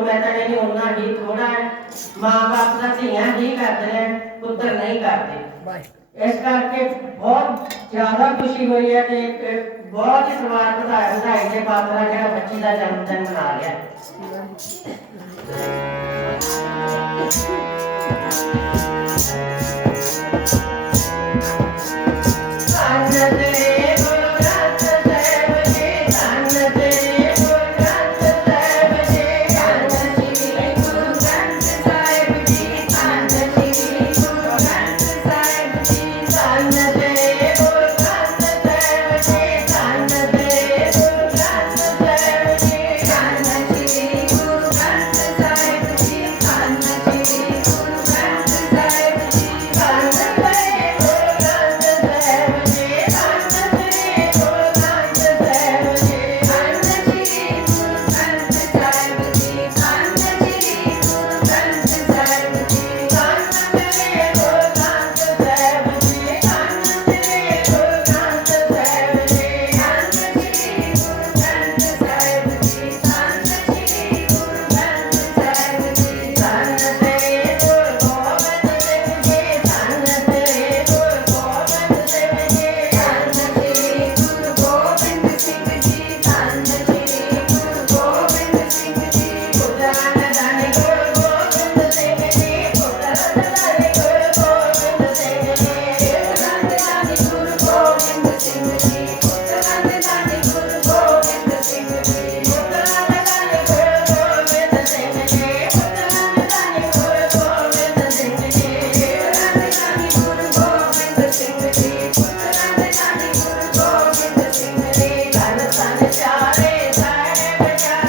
ਮੈਂ ਤਾਂ ਕਹਿੰਦੀ ਉਹਨਾਂ ਹੀ ਥੋੜਾ ਮਾਂ ਬਾਪ ਦਾ ਧੀਆਂ ਹੀ ਕਰਦੇ ਨੇ ਪੁੱਤਰ ਨਹੀਂ ਕਰਦੇ ਬਾਏ ਇਸ ਕਰਕੇ ਬਹੁਤ ਜ਼ਿਆਦਾ ਖੁਸ਼ੀ ਹੋਈ ਹੈ ਤੇ ਤੇ ਬਹੁਤ ਹੀ ਪਰਿਵਾਰ ਵਧਾਇਆ ਵਧਾਈ ਦੇ ਪਾਤਰਾ ਜਿਹੜਾ ਬੱਚੀ ਦਾ ਜਨਮ ਦਿਨ ਮਨਾ ਰਿਹਾ Thank Hallelujah. Yeah.